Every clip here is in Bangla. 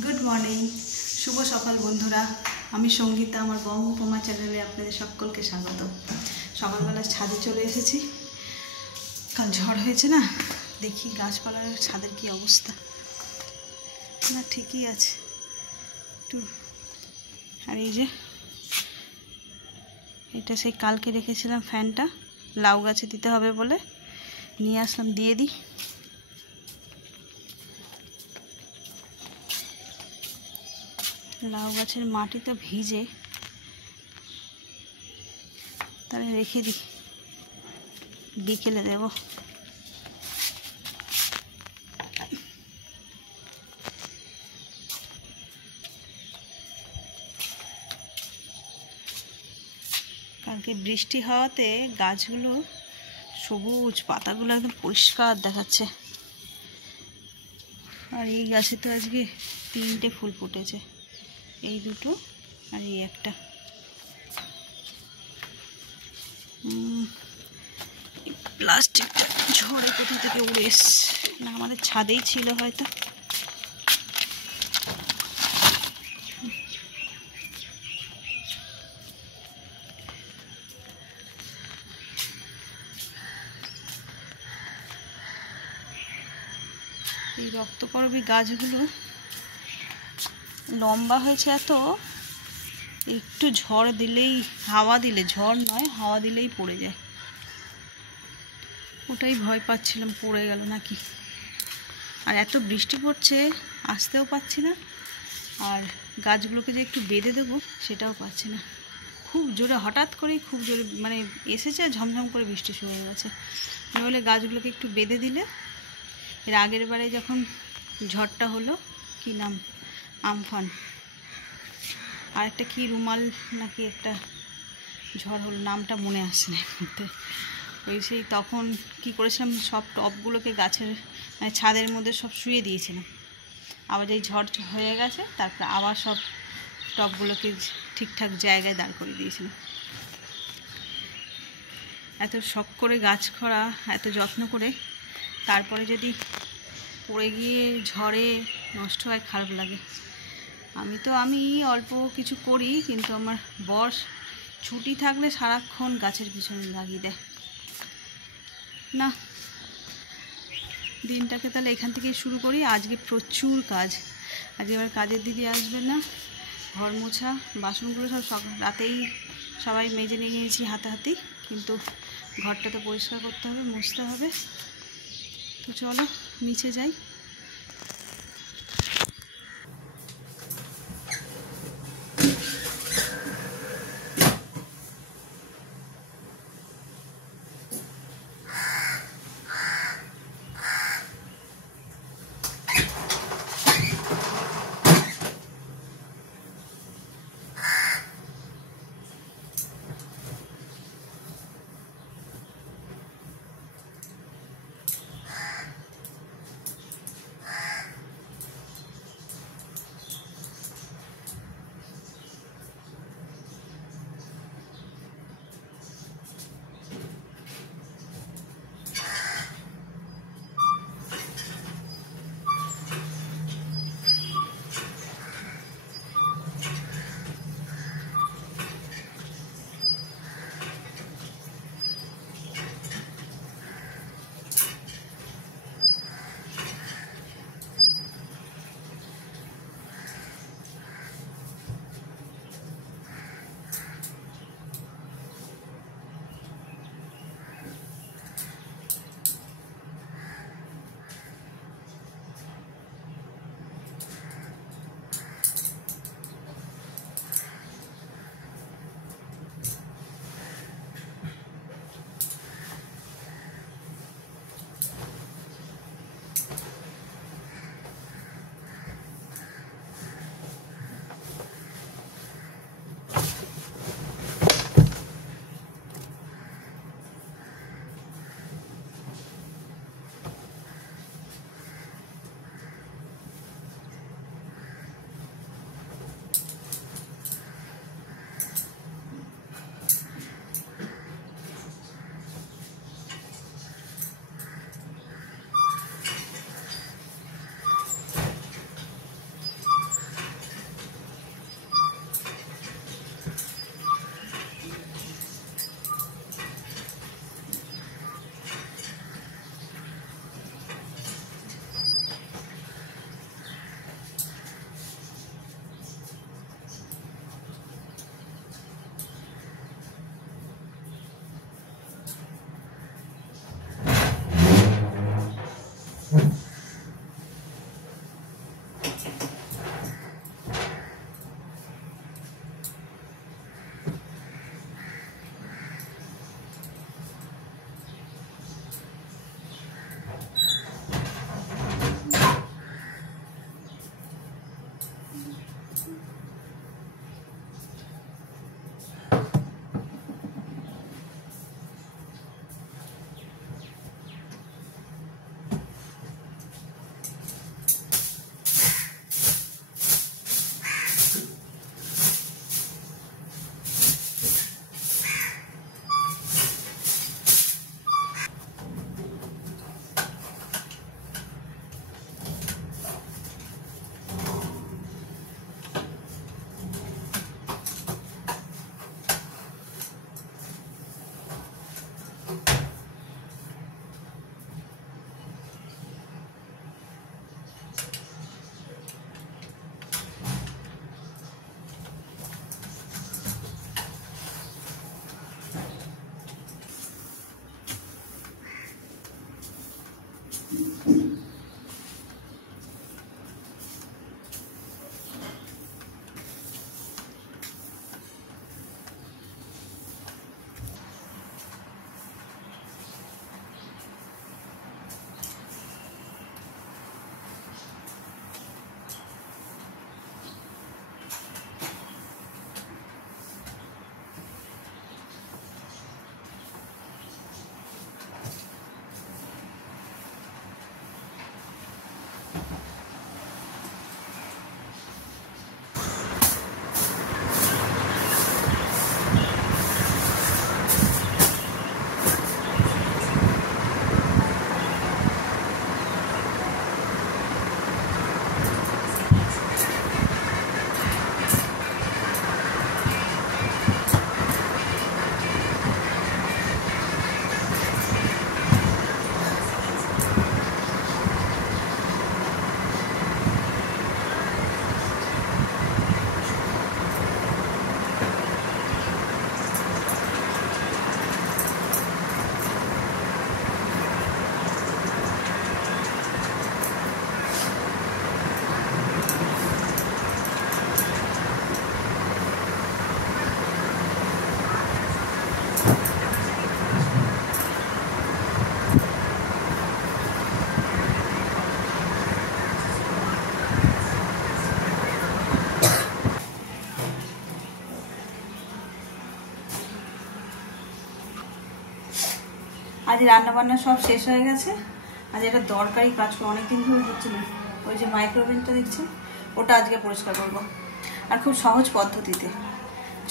গুড মর্নিং, শুভ সকাল বন্ধুরা। আমি সঙ্গীতা, আমার বঙ্গোপমা চ্যানেলে আপনাদের সকলকে স্বাগত। সকালবেলা ছাদে চলে এসেছি। কাল ঝড় হয়েছে না, দেখি গাছপালার ছাদের কি অবস্থা। না ঠিকই আছে একটু। আর এই যে এটা সেই কালকে রেখেছিলাম ফ্যানটা, লাউ গাছে দিতে হবে বলে নিয়ে আসলাম, দিয়ে দিই। লাউ গাছের মাটি তো ভিজে, তাহলে রেখে দিই, বিকেলে দেব। কালকে বৃষ্টি হওয়াতে গাছগুলো সবুজ, পাতাগুলো একদম পরিষ্কার দেখাচ্ছে। আর এই গাছে তো আজকে 3টে ফুল ফুটেছে, এই দুটো আর এই একটা। প্লাস্টিকটা ঝড়ে কোথা থেকে উড়ে এসছে, না আমাদের ছাদেই ছিল হয়তো। এই রক্তকরবী গাছগুলো লম্বা হয়েছে এত, একটু ঝড় দিলেই, হাওয়া দিলে, ঝড় নয় হাওয়া দিলেই পড়ে যায়। ওটাই ভয় পাচ্ছিলাম পড়ে গেল নাকি। আর এত বৃষ্টি পড়ছে, আসতেও পাচ্ছি না, আর গাছগুলোকে যে একটু বেঁধে দেবো সেটাও পাচ্ছি না। খুব জোরে, হঠাৎ করেই খুব জোরে মানে এসেছে, ঝমঝম করে বৃষ্টি শুরু হয়ে গেছে। নইলে গাছগুলোকে একটু বেঁধে দিলে, এর আগের বারে যখন ঝড়টা হলো, কি নাম, আমফান, আর একটা কি রুমাল নাকি একটা ঝড় হলো, নামটা মনে আসছে না মধ্যে। ওই সেই তখন কি করেছিলাম, সব টবগুলোকে গাছের মানে ছাদের মধ্যে সব শুয়ে দিয়েছিলাম। আবার যেই ঝড় হয়ে গেছে, তারপর আবার সব টবগুলোকে ঠিকঠাক জায়গায় দাঁড় করে দিয়েছিলাম। এত শখ করে গাছ করা, এত যত্ন করে, তারপরে যদি পড়ে গিয়ে ঝড়ে নষ্ট হয়, খারাপ লাগে। আমি অল্প কিছু করি, কিন্তু আমার বর ছুটি থাকলে সারাক্ষণ গাছের পিছনে লাগিয়ে দেয়। না, দিনটাকে তাহলে এখান থেকেই শুরু করি। আজকে প্রচুর কাজ, আজকে এবার কাজের দিদি আসবে না। ঘর মোছা, বাসনগুলো সব রাতেই সবাই মেজে নিয়ে গিয়েছি হাতাহাতি, কিন্তু ঘরটা তো পরিষ্কার করতে হবে, মুছতে হবে। তো চলো নিচে যাই। রান্না বান্না সব শেষ হয়ে গেছে। আজ একটা দরকারি কাজ করবো, অনেকদিন ধরে হচ্ছে না। ওই যে মাইক্রোওভেনটা দেখছেন, ওটা আজকে পরিষ্কার করব, আর খুব সহজ পদ্ধতিতে।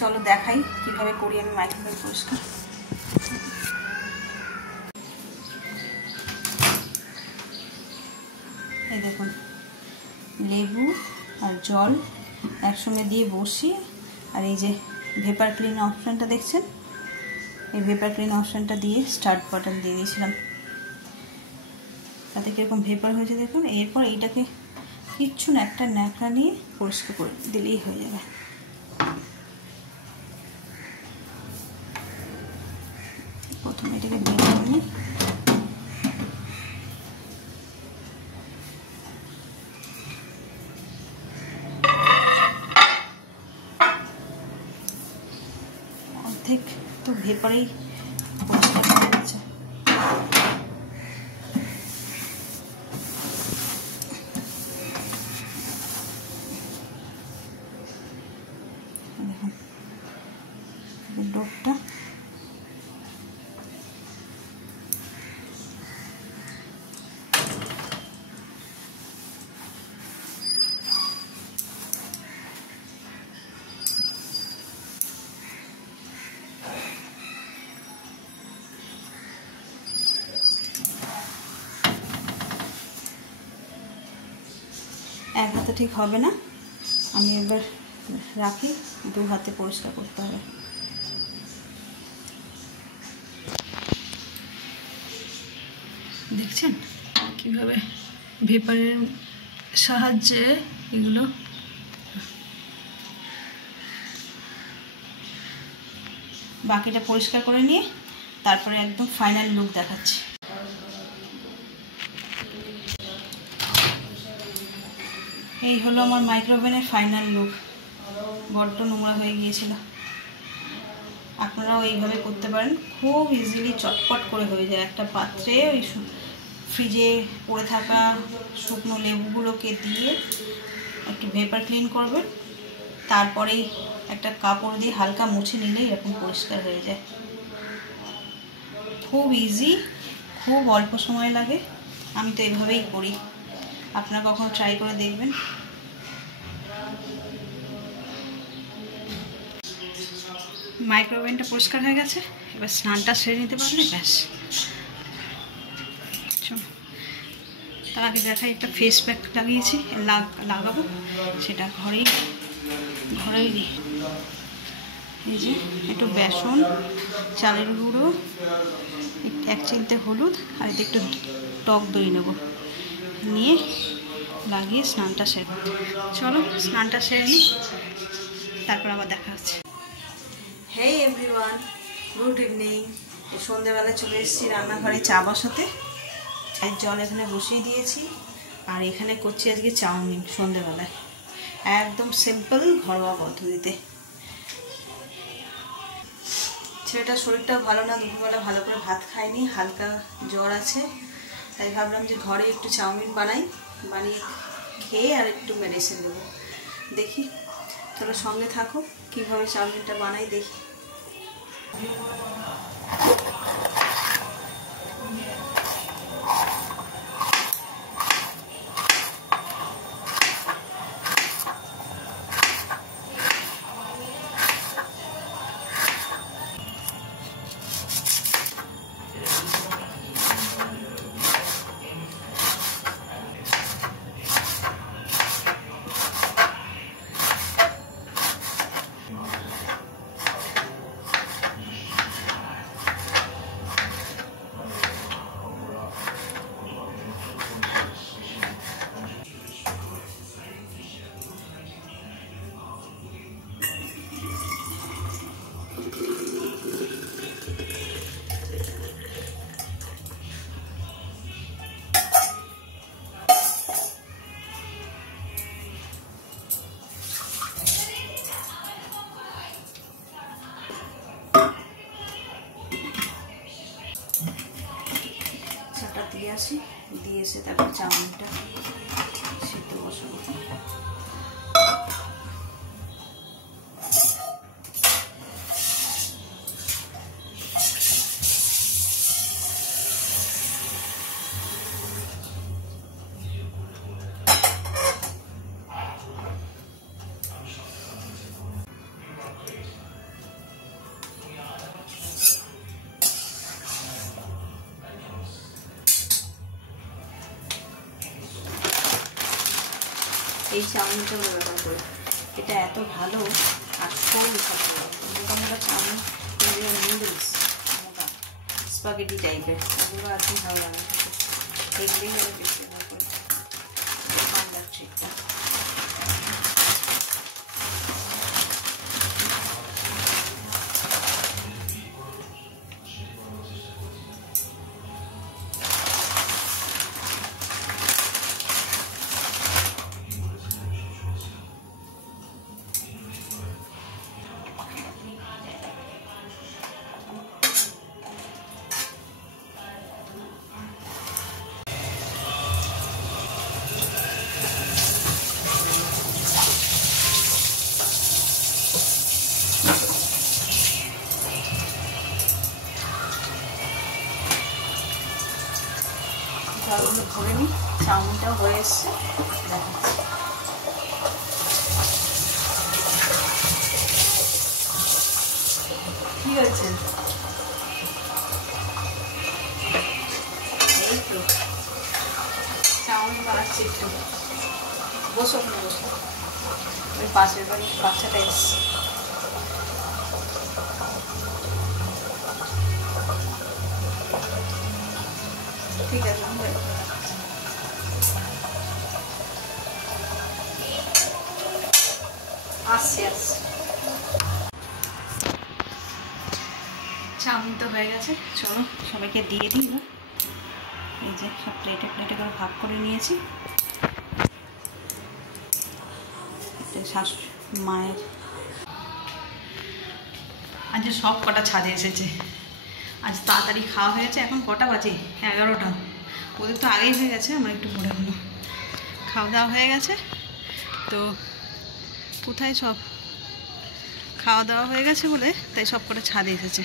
চলো দেখাই কিভাবে করি আমি মাইক্রোওভেন পরিষ্কার। এই দেখুন, লেবু আর জল একসঙ্গে দিয়ে বসিয়ে, আর এই যে ভেপার ক্লিন অপশানটা দেখছেন, এই ভেপার ক্লিন অপশানটা দিয়ে স্টার্ট বাটন দিয়ে দিয়েছিলাম। তাতে কীরকম ভেপার হয়েছে দেখুন। এরপর এইটাকে কিচ্ছু না, একটা ন্যাকড়া নিয়ে পরিষ্কার করে দিলেই হয়ে যাবে। প্রথমে এটাকে দিয়ে নিই। অর্ধেক তো ভেপারেই পরিষ্কার হয়ে যাচ্ছে। দেখুন ডোরটা এক হাতে ঠিক হবে না, আমি এবার রাখি, দু হাতে পরিষ্কার করতে হবে। দেখছেন কীভাবে ভেপারের সাহায্যে এগুলো বাকিটা পরিষ্কার করে নিয়ে তারপরে একদম ফাইনাল লুক দেখাচ্ছি। এই হলো আমার মাইক্রোওভেনের ফাইনাল লুক। বড্ড নোংরা হয়ে গিয়েছিল। আপনারাও এইভাবে করতে পারেন, খুব ইজিলি চটপট করে হয়ে যায়। একটা পাত্রে ওই ফ্রিজে পড়ে থাকা শুকনো লেবুগুলোকে দিয়ে একটু ভেপার ক্লিন করবেন, তারপরেই একটা কাপড় দিয়ে হালকা মুছে নিলেই এরকম পরিষ্কার হয়ে যায়। খুব ইজি, খুব অল্প সময় লাগে। আমি তো এভাবেই করি, আপনারা কখনো ট্রাই করে দেখবেন। মাইক্রোওভেনটা পরিষ্কার হয়ে গেছে, এবার স্নানটা সেরে নিতে পারলে ব্যাস। তার আগে দেখাই, একটা ফেস প্যাক লাগিয়েছি, লাগাবো সেটা ঘরেই এই যে একটু বেসন, চালের গুঁড়ো, 1 চিমটে হলুদ, আর এতে একটু টক দই নেব, নিয়ে লাগিয়ে স্নানটা সেরে। চলো স্নানটা সেরে নিই, তারপর আবার দেখা হচ্ছে। হেই এভরিওয়ান, গুড ইভিনিং। সন্ধ্যেবেলা চলে এসেছি রান্নাঘরে চা বসাতে। চায়ের জল এখানে বসিয়ে দিয়েছি, আর এখানে করছি আজকে চাউমিন সন্ধ্যেবেলায়, একদম সিম্পল ঘরোয়া পদ্ধতিতে। ছেলেটার শরীরটাও ভালো না, দুপুরবেলা ভালো করে ভাত খায়নি, হালকা জ্বর আছে, তাই ভাবলাম যে ঘরে একটু চাউমিন বানিয়ে খেয়ে আর একটু মেডিসিন দেবো। দেখি, চলো সঙ্গে থাকো, কীভাবে চাউমিনটা বানাই দেখি। দিয়ে এসে তারপর চাউমিনটা সিদ্ধ বসাবো। এই চাউমিনটা ব্যবহার করে। এটা এত ভালো আর শোল মোটা মোটা চাউমিন, নুডলস মোটা স্পাগেটি টাইপের, ওগুলো আর কি ভালো লাগে, এগুলোই আমি বেশি ব্যবহার করি। পান্ডার ট্রিকটা ভরে নিই। চাউমিনটাও হয়ে এসছে, দেখাচ্ছি। কি হয়েছে? এই তো চাউমিন বানাচ্ছি একটু। বসো ওখানে বসো, ওই পাশের বাড়ির বাচ্চাটা এসছে। ঠিক আছে, আসছি আসছি। চাউমিন তো হয়ে গেছে, চলো সবাইকে দিয়ে দিই। এই যে সব প্লেটে প্লেটে করে ভাগ করে নিয়েছি। শাশুড়ি মায়ের আজ সব কটা ছাদে এসেছে। আজ তাড়াতাড়ি খাওয়া হয়েছে। এখন কটা বাজে? 11টা। ওদের তো আগেই হয়ে গেছে, আমার একটু পরে হলো। খাওয়া দাওয়া হয়ে গেছে তো কোথায় সব খাওয়া দাওয়া হয়ে গেছে বলে তাই সব কটা ছাদে এসেছে।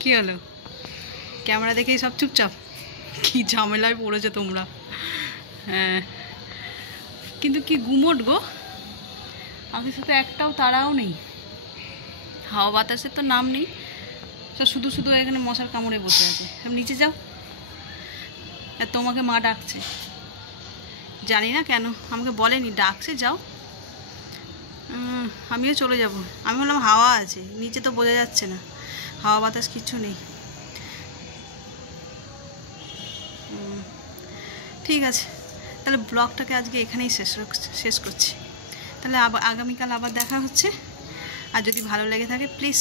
কি হলো? ক্যামেরা দেখেই সব চুপচাপ? কি ঝামেলায় পড়েছে তোমরা। হ্যাঁ, কিন্তু কি গুমোট গো, আগে তো একটাও তারাও নেই, হাওয়া বাতাসের তো নাম নেই। শুধু শুধু এখানে মশার কামড়ে বসে আছে। সব নিচে যাও। আর তোমাকে মা ডাকছে, জানি না কেন, আমাকে বলেনি, ডাকছে যাও। আমিও চলে যাব। আমি বললাম হাওয়া আছে, নিচে তো বোঝা যাচ্ছে না, হাওয়া বাতাস কিছু নেই। ঠিক আছে, তাহলে ব্লগটাকে আজকে এখানেই শেষ করছি। তাহলে আগামীকাল আবার দেখা হচ্ছে। আর যদি ভালো লেগে থাকে please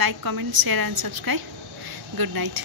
like, comment, share and subscribe. Good night.